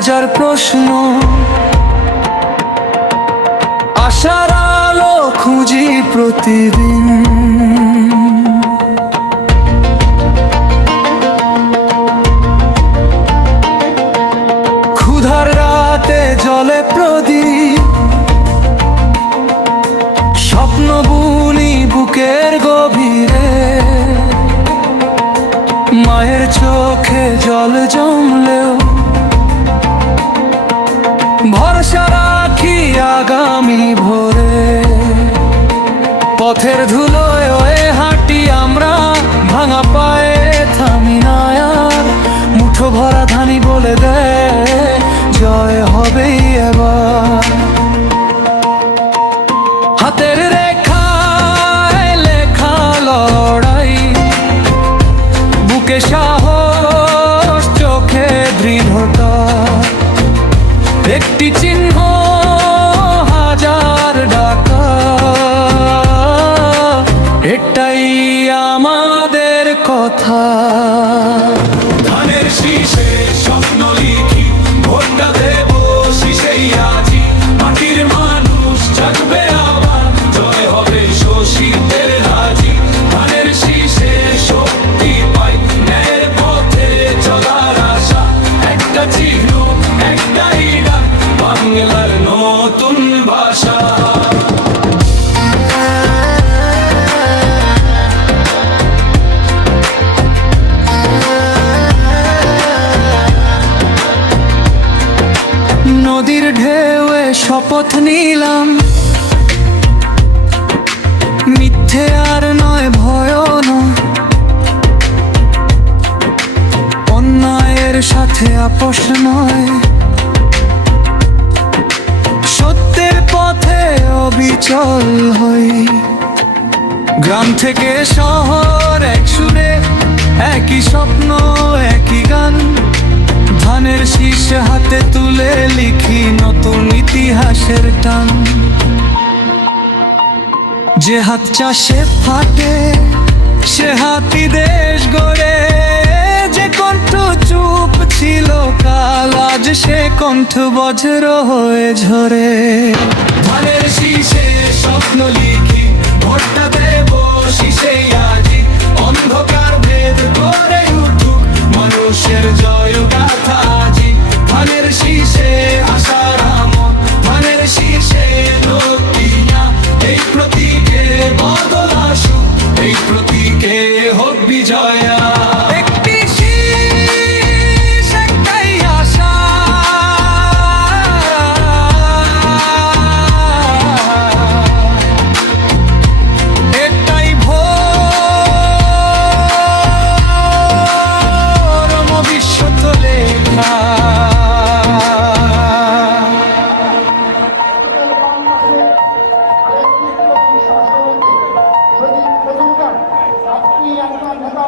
হাজার প্রশ্ন, আশার আলো খুঁজি প্রতিদিন। ক্ষুধার রাতে জলে প্রদীপ, স্বপ্ন বুনি বুকের গভীরে। মায়ের চোখে জল জমলেও ভরসা রাখি আগামী ভোরে। পথের ধুলোয় হাঁটি আমরা, ভাঙা পায়ে থামি না আর। মুঠো ভরা ধানি বলে দেয় জয় হবেই এবার। হাতের রেখায় লেখা লড়াই, বুকে সাহস চোখে দৃঢ়তা। একটি চিহ্ন হাজার ডাকা, এটাই আমাদের কথা। ধানের শীষে স্বপ্ন লিখি, ভোটটা দেব শীষেই আজি। মাটির মানুষ জাগবে আবার, জয় হবে শোষিতের রাজি। ধানের শীষে শক্তি পাই, ন্যায়ের পথে চলার আশা। একটা চিহ্ন, একটাই ডাক, বাংলার নতুন ভাষা। নদীর ঢেউয়ে শপথ নিলাম, মিথ্যে আর নয় ভয় নয়। অন্যায়ের সাথে আপোষ নয়, সত্যের পথে অবিচল হই। গ্রাম থেকে শহর এক সুরে, একই স্বপ্ন একই গান। ধানের শীষ হাতে তুলে লিখি নতুন ইতিহাসের টান। যে হাত চাষে ফাটে সে হাতি দেশ গড়ে। যে কণ্ঠ চুপ ছিল কাল, আজ সে কণ্ঠ বজ্র হয়ে ঝরে। ধানের শীষে স্বপ্ন লিখি, ভোটটা দেব শীষেই আজি। অন্ধকার ভেদ করে উঠুক মানুষের জয় গাথা আজি। ধানের শীষে আশার আমন, ধানের শীষে লক্ষ্মীয়া। এই প্রতীকে বদল আসুক, এই প্রতীকে হোক বিজয়া। একটি শীষ, একটাই আশা। এটাই ভোর, ভবিষ্যৎ লেখা। আপনি আপনার নেতা